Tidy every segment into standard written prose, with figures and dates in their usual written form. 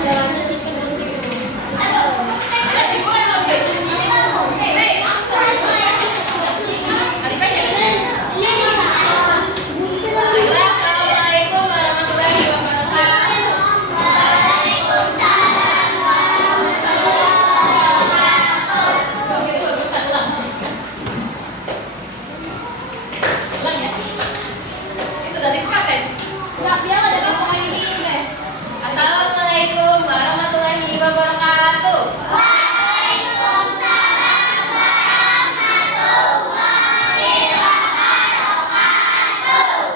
Assalamualaikum warahmatullahi wabarakatuh. Ulang ya. Itu tadi pakai. Enggak, biar ada kamu kayak gini deh. Assalamualaikum warahmatullahi wabarakatuh.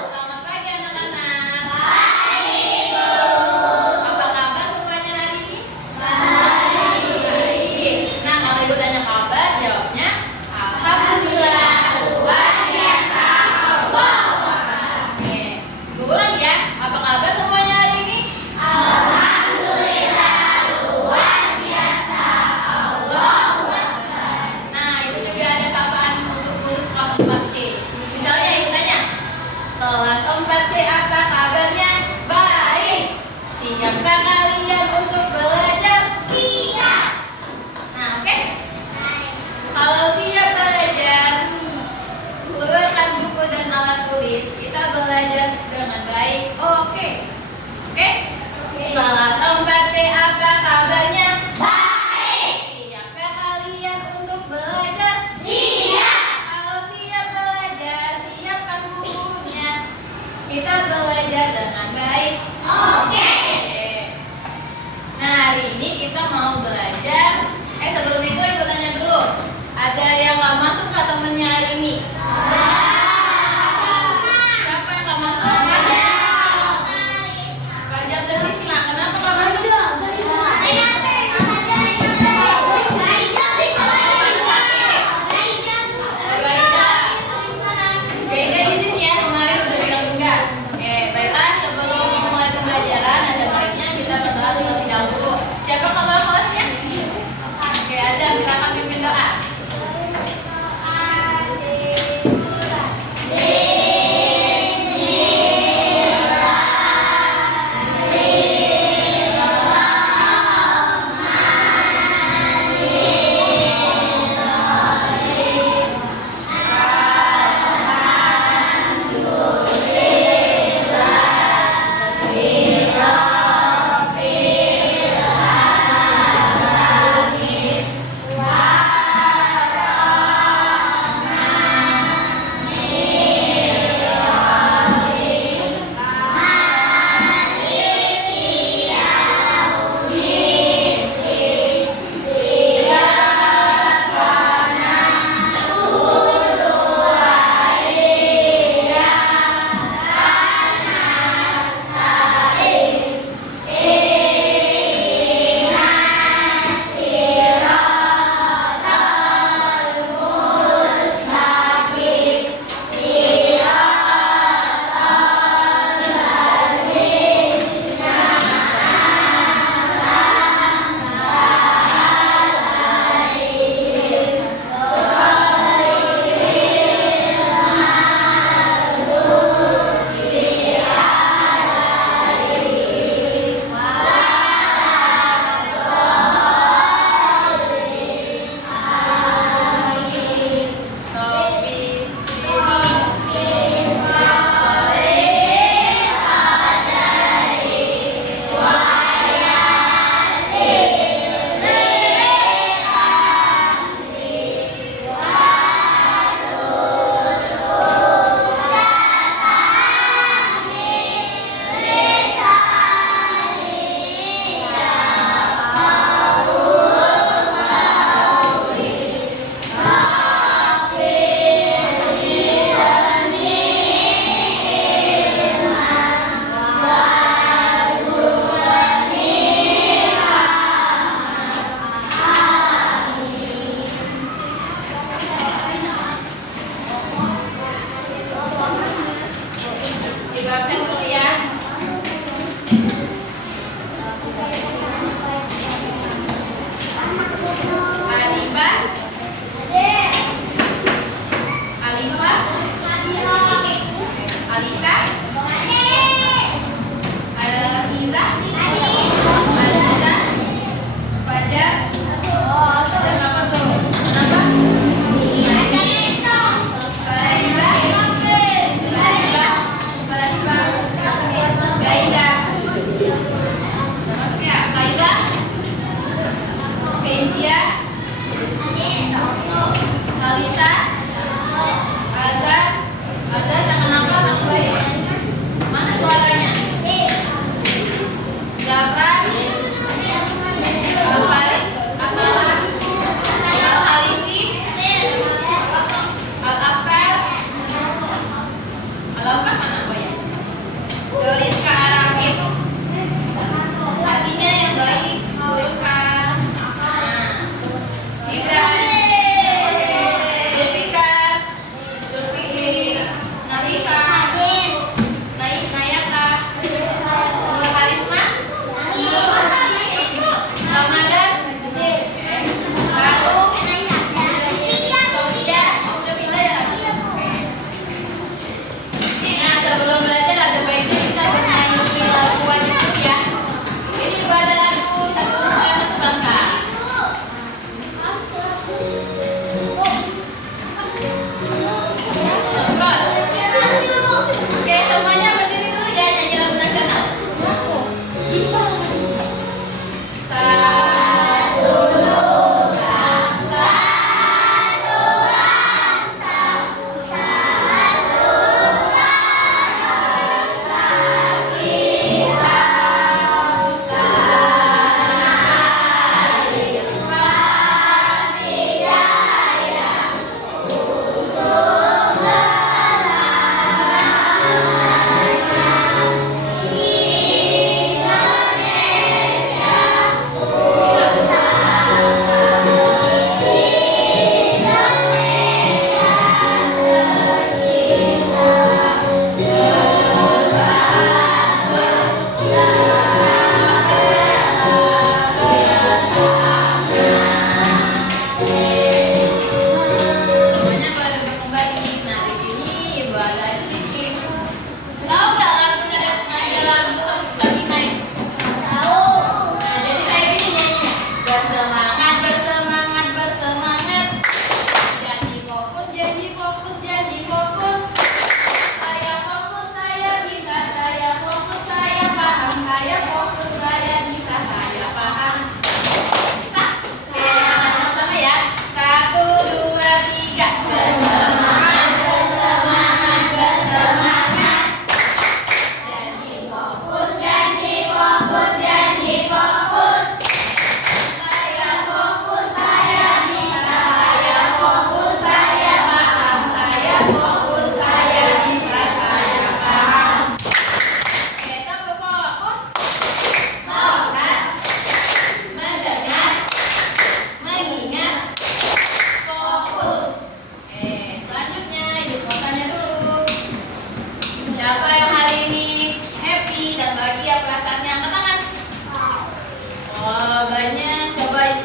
Selamat pagi anak-anak. Apa kabar semuanya hari ini? Baik. Nah, kalau ibu tanya kabar, jawabnya alhamdulillah luar biasa. Oke. Ibu ulang ya. Apa kabar semuanya hari ini? Nah, itu juga ada sapaan untuk lulus kelas 4C. Misalnya ibu tanya, kelas 4C apa kabarnya? Baik. Siapkah kalian untuk belajar? Siap. Nah, oke. Kalau siap belajar, keluarkan buku dan alat tulis. Kita belajar dengan baik. Oke. Oke? Kelas 4C apa kabarnya? Baik. Siapkah kalian untuk belajar? Siap. Kalau siap belajar, siapkan bukunya. Kita belajar dengan baik. Oke. Nah, hari ini kita mau belajar. Sebelum itu ibu tanya dulu. Ada yang nggak masuk nggak temennya hari ini? Siapa yang nggak masuk? Pajak dan Risma. Kenapa nggak masuk? Beda izin ya, kemarin udah bilang enggak. Baiklah, sebelum memulai pembelajaran ada baiknya kita berdoa terlebih dahulu. Siapa kepala kelasnya? Oke, ada silakan pimpin doa.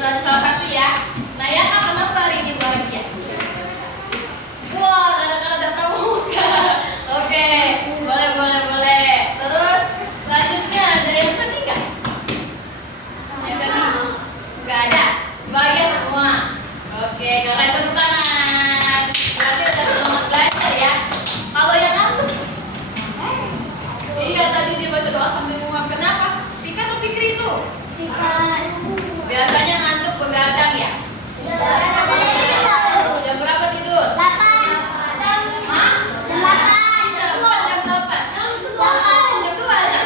kebetulan salah satu ya. Nayana kenapa hari ini bahagia? Wah, kadang-kadang udah pramuka. Oke, boleh. Terus selanjutnya ada yang sedih nggak? Yang sedih? Nggak ada. Bahagia semua. Oke, keren, tepuk tangan. Berarti udah selamat belajar ya. Kalau yang ngantuk? Iya, tadi dia baca doa sambil menguap. Kenapa? Fikar atau Fikri itu? Biasanya ngantuk begadang ya? Jam berapa tidur? Hah? Jam 8? Jam 2 aja?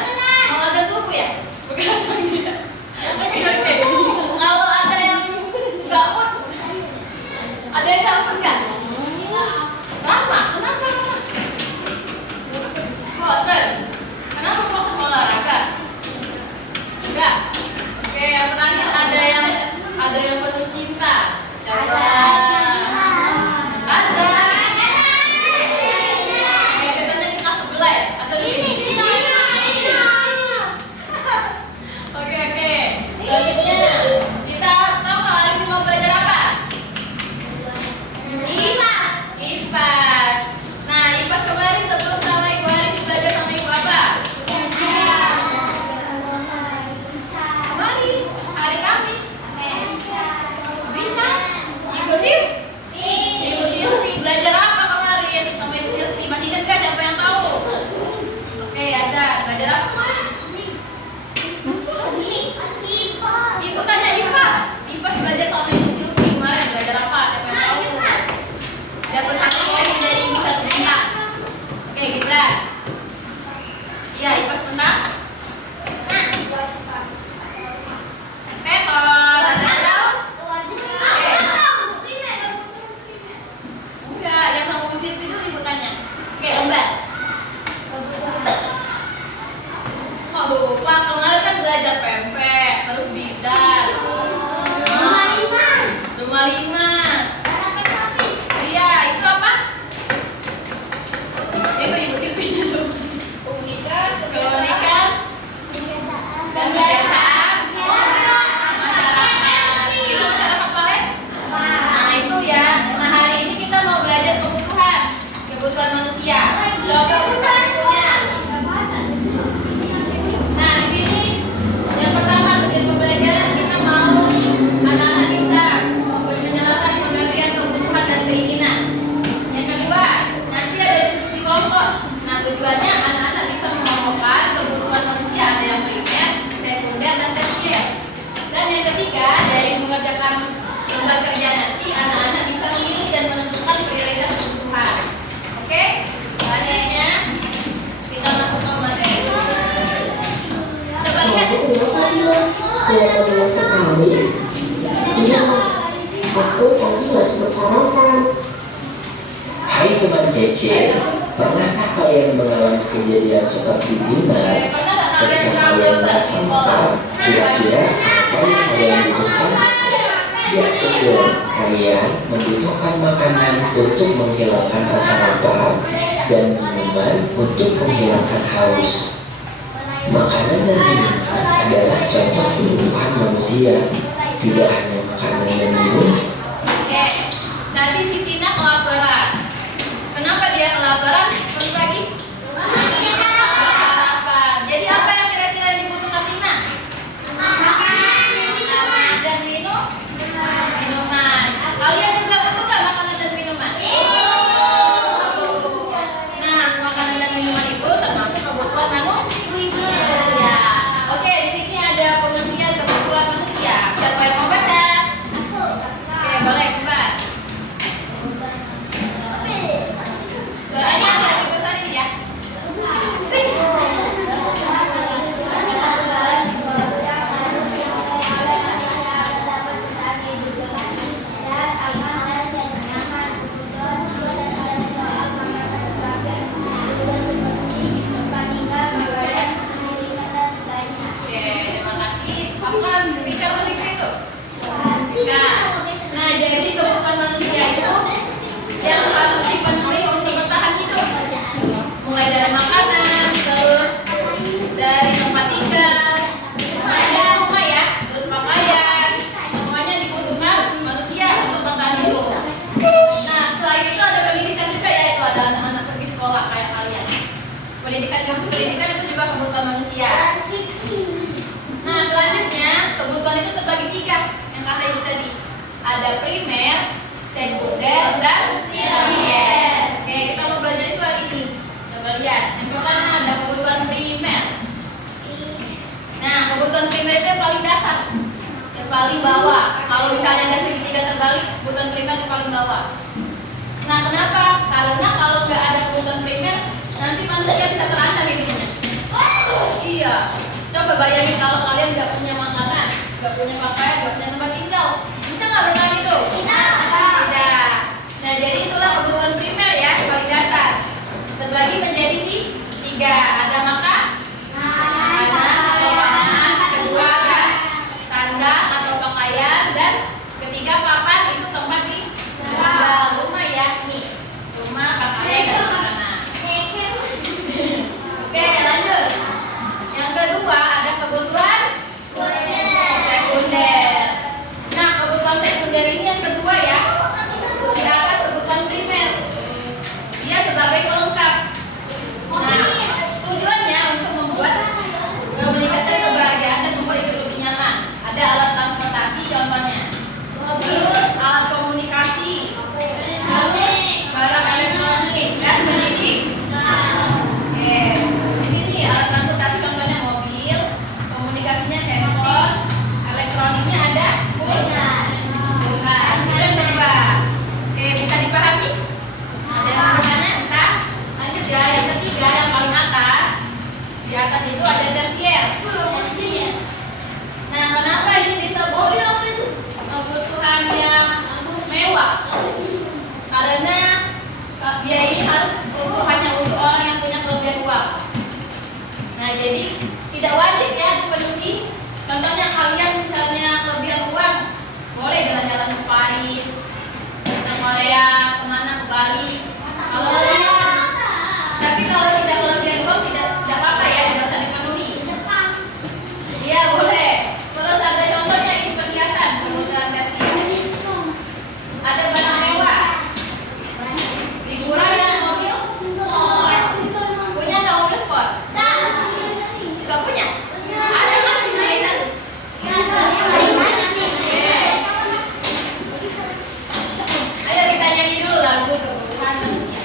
Mau azan subuh ya? Begadang dia. Oke. Kalau ada yang nggak mood? Ada yang nggak mood nggak? Rama? Kenapa Rama? Bosen? Kenapa bosen olahraga? Enggak. Oke, yang terakhir ada yang penuh cinta. Siapa? Azan. Oke, katanya di kelas sebelah ya? Atau di sini? Oke. Selanjutnya kita tahu nggak hari ini mau belajar apa? IPAS. Nah, IPAS kemarin sebelum sama Ibu Hari ini belajar sama Ibu apa? Kemarin hari Kamis. Bisa? Ibu Silvi belajar apa kemarin sama Ibu Silvi? Masih ingat nggak siapa yang tahu? Oke, ada. Belajar apa kemarin? Ibu tanya IPAS. IPAS belajar sama Ibu Silvi kemarin. Belajar apa? Siapa yang tahu? Dapat 1 poin dari Ibu 1 bintang. Oke, Gibran. Iya, IPAS tentang? Teton. Ada yang tahu? Enggak, yang sama Bu Silvi itu Ibu tanya. Oke, Mbak. Kok lupa? Kemarin kan belajar pempek, terus bidar. Rumah limas. Iya, itu apa? Itu Ibu Silvi itu. Keunikan dan kebiasaan masyarakat. Itu masyarakat Palen? Nah, itu ya. Nah, hari ini kita mau belajar kebutuhan manusia. Coba buka bukunya. Nah, di sini yang pertama tujuan pembelajaran kita mau anak-anak bisa menyelesaikan pengertian kebutuhan dan keinginan. Yang kedua, nanti ada diskusi kelompok. Nah, tujuannya anak-anak bisa mengelompokkan kebutuhan manusia, ada yang primer, sekunder, dan tersier. Dan yang ketiga, dari mengerjakan lembar kerja nanti anak-anak bisa memilih dan menentukan prioritas kebutuhan. Oke? Selanjutnya kita masuk ke materi. Coba lihat. Kelihatan sekali. Iya, aku tadi masih sarapan. Hai teman kece, pernahkah kalian mengalami kejadian seperti ini? Ketika kalian merasa lapar, kira-kira apa yang kalian butuhkan? Ya betul, kalian membutuhkan makanan untuk menghilangkan rasa lapar dan minuman untuk menghilangkan haus. Makanan dan minuman adalah contoh kebutuhan manusia, tidak hanya makanan dan minum. Oke, tadi si Tina kelaparan. Kenapa dia kelaparan? Pagi-pagi? Sarapan. Jadi apa yang kira-kira dibutuhkan Tina? Makanan dan minuman. Kalian juga butuh nggak makanan dan minuman? Nah, makanan dan minuman itu termasuk kebutuhan manusia. Oke, di sini ada pengertian kebutuhan manusia. Siapa yang mau baca? Oke, boleh, Mbak. Suaranya agak dibesarin ya. Oke, terima kasih. Aku kan bicara tentang itu. Nah, jadi kebutuhan manusia itu yang harus dipenuhi untuk bertahan hidup. Mulai dari makanan, terus dari tempat tinggal, ada rumah ya, terus pakaian, semuanya ada primer, sekunder, dan tersier. Oke, kita mau belajar itu hari ini. Coba lihat. Yang pertama ada kebutuhan primer. Nah, kebutuhan primer itu yang paling dasar, yang paling bawah. Kalau misalnya ada segitiga terbalik, kebutuhan primer yang paling bawah. Nah, kenapa? Karena kalau nggak ada kebutuhan primer, nanti manusia bisa terancam hidupnya. Iya. Coba bayangin kalau kalian nggak punya makanan, nggak punya pakaian, nggak punya tempat tinggal, bisa nggak bertahan hidup? Tidak. Nah, jadi itulah kebutuhan primer ya, paling dasar. Terbagi menjadi tiga. Ada makanan atau pangan, kedua ada sandang atau pakaian, dan ketiga papan, itu tempat tinggal, rumah ya, nih rumah, pakaian, dan makanan. Oke, lanjut. Yang kedua ada kebutuhan sekunder. Nah, kebutuhan sekunder ini yang kedua ya, di atas kebutuhan primer. Dia sebagai pelengkap. Nah, tujuannya untuk meningkatkan kebahagiaan dan membuat hidup lebih nyaman. Ada alat transportasi contohnya. Terus alat komunikasi, barang elektronik, dan pendidik. Oke, di sini alat transportasi contohnya mobil, komunikasinya handphone, elektroniknya ada kulkas. Itu yang kedua. Oke, bisa dipahami? Ada yang bertanya? Bisa? Lanjut ya, yang ketiga yang paling atas. Di atas itu ada tersier. Nah, kenapa ini disebut kebutuhan yang mewah? Karena dia ini harus hanya untuk orang yang punya kelebihan uang. Nah, jadi tidak wajib ya dipenuhi. Contohnya kalian misalnya kelebihan uang, boleh jalan-jalan ke Paris, ke Korea, kemana, ke Bali. Kalau kalian, tapi kalau tidak kelebihan uang tidak apa-apa ya, tidak usah dipenuhi. Iya boleh. Terus ada contohnya ini perhiasan, kebutuhan tersier. Ada barang mewah, liburan dan mobil. Punya nggak mobil sport? Nggak punya? Ada kan di mainan? Oke. Ayo kita nyanyi dulu lagu kebutuhan manusia.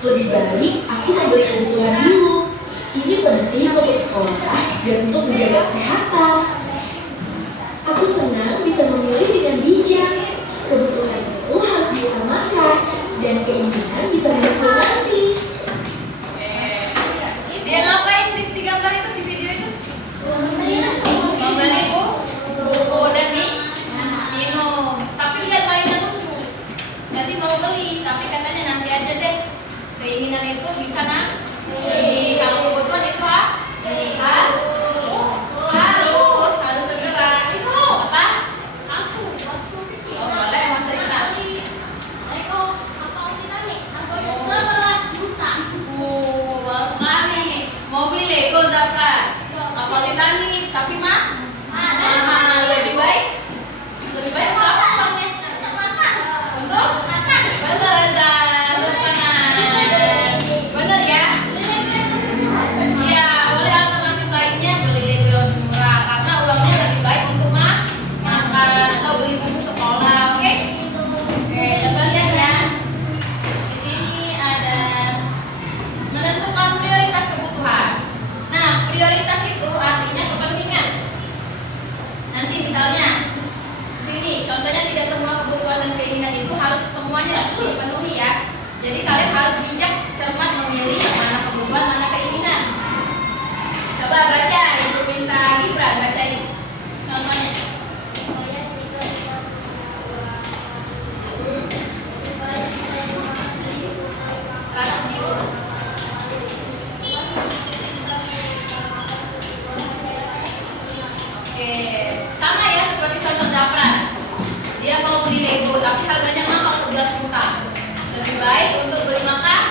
Lebih baik aku membeli kebutuhan dulu. Ini penting untuk sekolah dan untuk menjaga kesehatan. Aku senang bisa memilih dengan bijak. Kebutuhan itu harus diutamakan dan keinginan bisa menyusul nanti. Dia ngapain di gambar itu, di video itu? Membeli buku dan minum. Tapi lihat mainnya lucu. Jadi mau beli, tapi katanya nanti aja deh. Keinginan itu bisa kalau kebutuhan itu harus segera. Itu apa? Aku waktu kecil. Oh, boleh mau cerita. Eko, apa Titanic? Aku ada 11 juta. Sekali mau beli Lego Zafra. Kapal Titanic, tapi mahal. Lebih baik untuk apa uangnya? Untuk bener ya? Iya, boleh alternatif lainnya beli Lego yang lebih murah karena uangnya lebih baik untuk makan atau beli buku sekolah, oke? Oke, coba lihat ya. Di sini ada menentukan prioritas kebutuhan. Nah, prioritas itu artinya kepentingan. Nanti misalnya sini, contohnya tidak semua kebutuhan dan keinginan itu harus semuanya dipenuhi ya. Jadi kalian harus bijak, cermat memilih yang mana kebutuhan, mana keinginan. Coba baca, Ibu minta Gibran baca ini. Contohnya. Seratus ribu. Oke, sama ya seperti contoh Zafran. Dia mau beli Lego tapi harganya mahal 11 juta. Lebih baik untuk beli makan.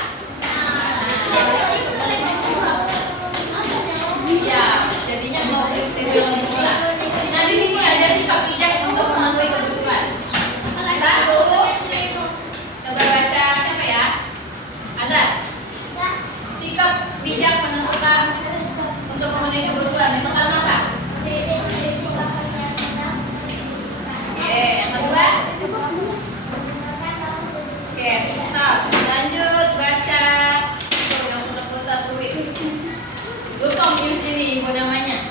Iya, jadinya mau beli Lego yang lebih murah. Nah di sini ada sikap bijak untuk memenuhi kebutuhan. Satu, coba baca siapa ya? Ada. Sikap bijak menentukan untuk memenuhi kebutuhan. Yang pertama apa? Oke, yang kedua. Oke, stop. Lanjut baca. Tuh yang putar-putar duit. Lupa minum sendiri ibu namanya.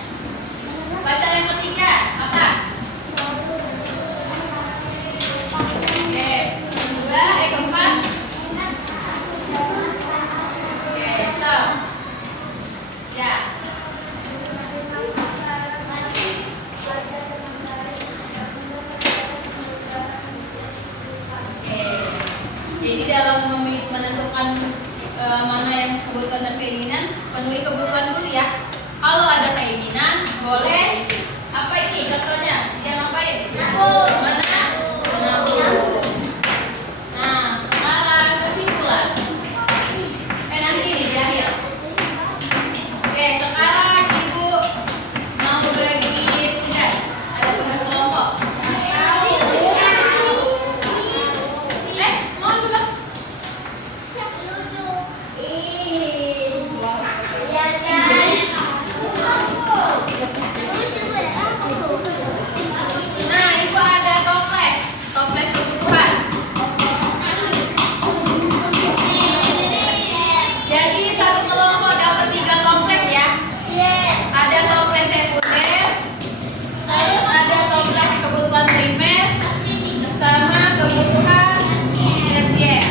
Baca yang ketiga. Apa? Oke, yang kedua, keempat. Oke, stop. Ya. Jadi dalam menentukan mana yang kebutuhan dan keinginan, penuhi kebutuhan dulu ya. Kalau ada keinginan, boleh apa ini contohnya? Dia ngapain? Mana? Menabung. Nah, sekarang kesimpulan. Nanti di akhir. Oke, sekarang Ibu mau bagi tugas. Ada tugas kelompok. Nah, itu ada toples kebutuhan. Jadi satu kelompok dapat 3 toples ya. Ada toples sekunder, terus ada toples kebutuhan primer, sama kebutuhan tersier.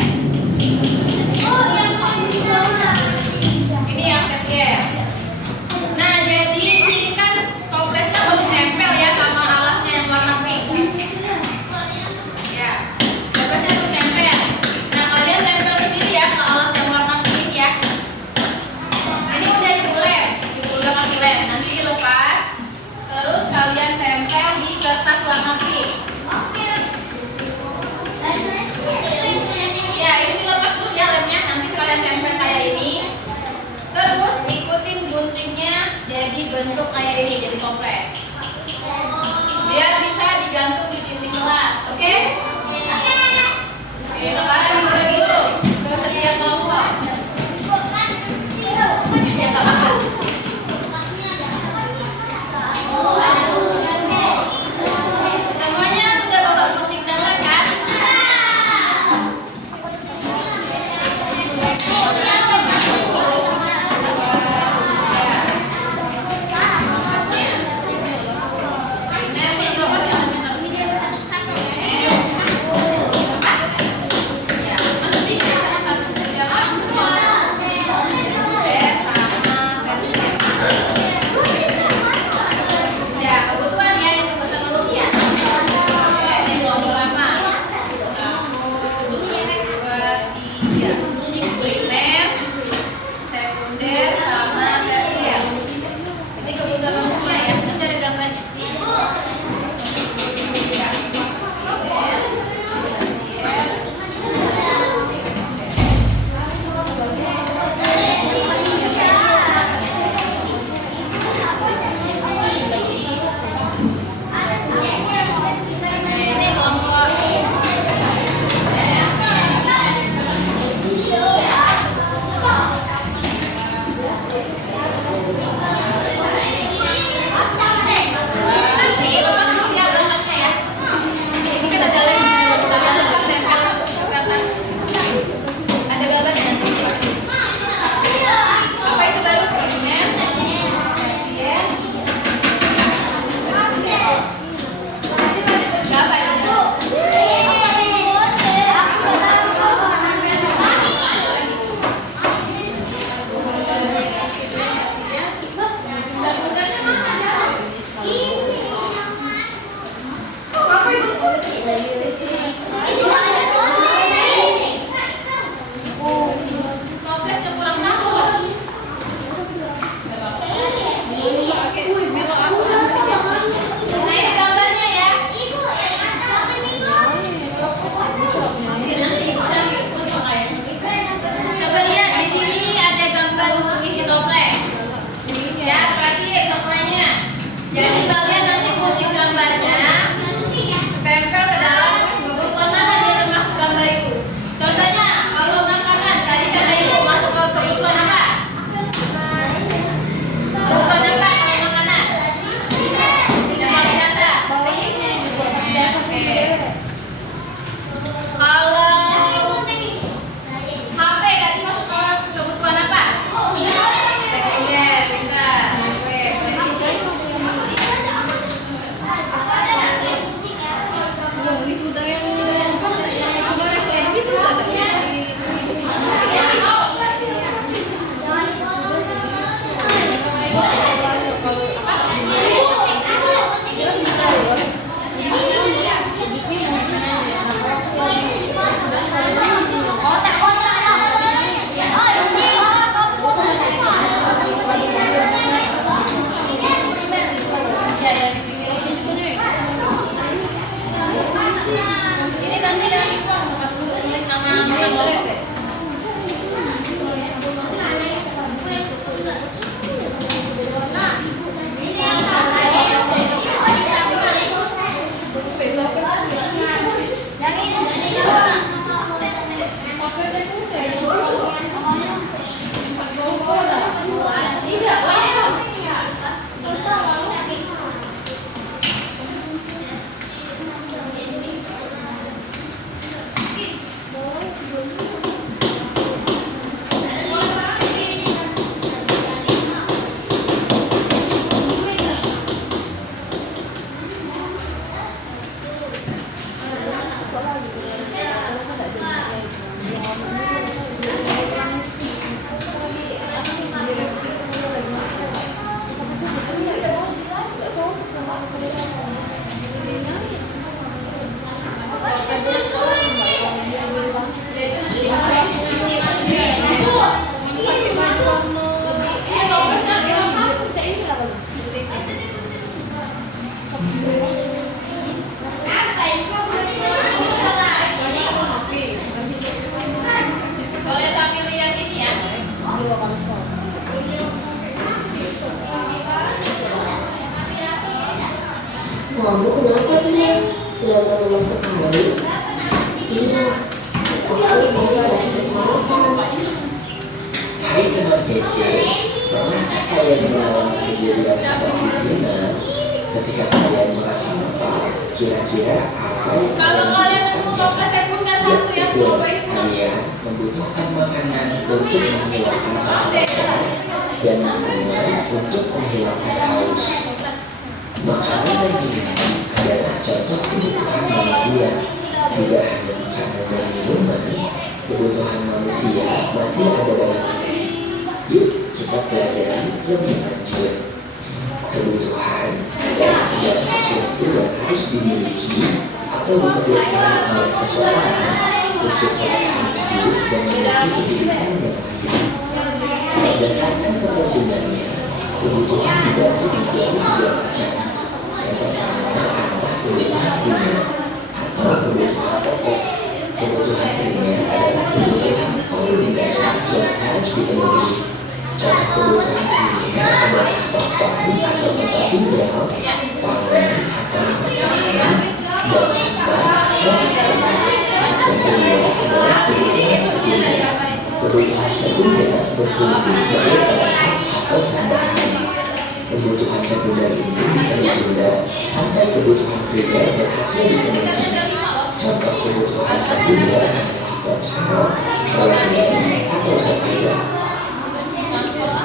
Ini yang tersier. Nah, jadi ini kan toplesnya belum nempel ya sama alasnya yang warna pink. Ya, toplesnya belum nempel. Nah, kalian tempel sendiri ya ke alas yang warna pink ya. Ini udah dilem, Ibu udah kasih lem. Nanti dilepas, terus kalian tempel di kertas warna pink. Ya, ini dilepas dulu ya lemnya. Nanti kalian tempel kayak ini. Terus ikutin guntingnya jadi bentuk kayak ini, jadi toples. Biar bisa digantung di dinding kelas, oke? Oke, sekarang Ibu bagi dulu ke setiap kelompok. Ya nggak apa-apa. Semuanya sudah bawa gunting dan lem kan? nanti jangan dibuang, nggak perlu tulis nama yang lolos ya. Boleh sambil lihat ini ya. Kamu kenapa dia? Kelihatan lemas sekali. Iya, aku mau kasih makan. Hai teman kece, pernahkah kalian mengalami kejadian seperti ini? Ketika kalian merasa lapar, kira-kira apa yang Kalau kalian nemu toples saya punya satu yang betul, coba itu. kalian membutuhkan makanan untuk menghilangkan rasa lapar dan minuman untuk menghilangkan haus. Makanan dan minuman adalah contoh kebutuhan manusia. Tidak hanya makanan dan minuman, kebutuhan manusia masih ada banyak lagi. Yuk kita pelajari lebih lanjut. Kebutuhan adalah segala sesuatu yang harus dimiliki atau diperlukan oleh seseorang untuk bertahan hidup dan memiliki kehidupan yang layak. Berdasarkan kepentingannya, kebutuhan dibagi menjadi dua macam. Yang pertama adalah kebutuhan primer atau kebutuhan pokok. Kebutuhan primer adalah kebutuhan paling mendasar yang harus dipenuhi. Contoh kebutuhan primer adalah pakan atau tempat tinggal, pangan atau makanan, dan sandang dan makanan. Yang kedua adalah kebutuhan sekunder. Kebutuhan sekunder berfungsi sebagai pelengkap atau tambahan. Kebutuhan sekunder ini bisa ditunda sampai kebutuhan primer berhasil dipenuhi. Contoh kebutuhan sekunder adalah ponsel, televisi, atau sepeda.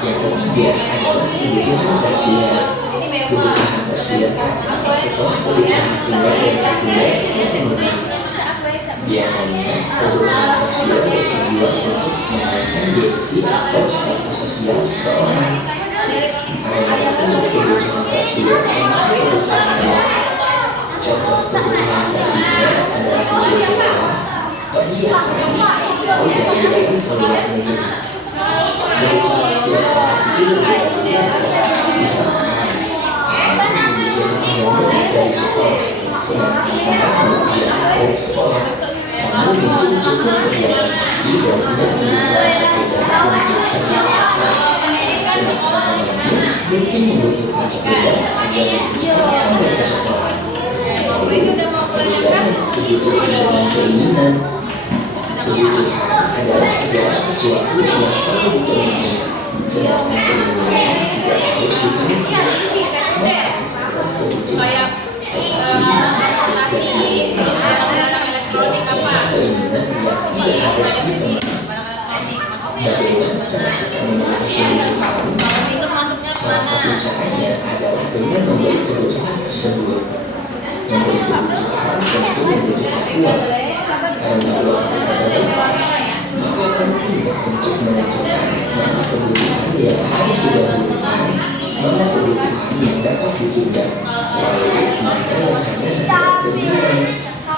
Yang ketiga adalah kebutuhan tersier. Kebutuhan tersier datang setelah kebutuhan primer dan sekunder dipenuhi. Biasanya, kebutuhan tersier bertujuan untuk menaikkan gengsi atau status sosial seseorang. Karena itu, kebutuhan tersier termasuk kebutuhan primer. Contoh kebutuhan tersier adalah kebutuhan perhiasan atau jalan ke luar negeri. Kebutuhan setiap itu bisa dari sekolah, sedangkan tidak dari sekolah. Namun mungkin cukup berjalan kaki dan tidak membutuhkan sepeda untuk perjalanan. Sedangkan mungkin membutuhkan sepeda agar cepat sampai ke sekolah. Kebutuhan dengan keinginan. Kebutuhan adalah segala sesuatu yang perlu dipenuhi, sedangkan keinginan tidak harus dipenuhi. Kayak transportasi, barang-barang elektronik apa? Keinginan yang tidak harus dipenuhi. Barang elektronik Bagaimana cara kita memenuhi kebutuhan? kalau minum masuknya Salah satu kemana? caranya adalah dengan membeli kebutuhan tersebut. Membeli kebutuhan tentu membutuhkan uang. Karena uang terbatas, maka penting untuk menentukan mana kebutuhan yang harus didahulukan, mana kebutuhan yang dapat ditunda, lalu mana yang hanya sekedar keinginan.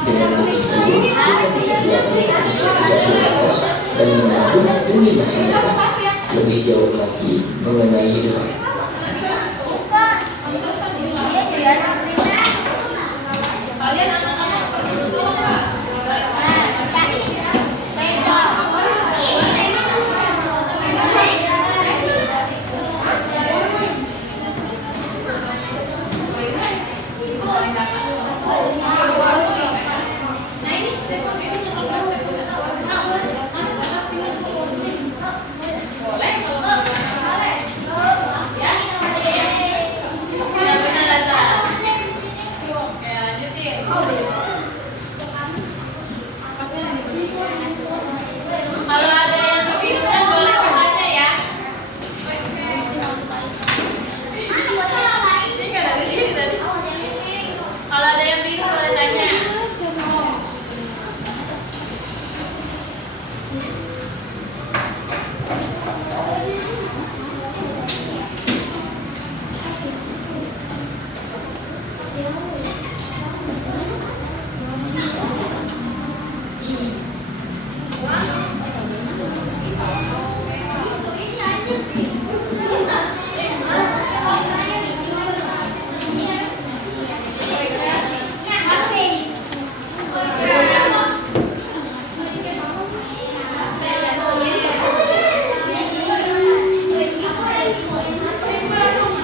Dengan begitu, kita bisa belajar untuk tidak boros dan menabung demi masa depan. Lebih jauh lagi mengenai hidup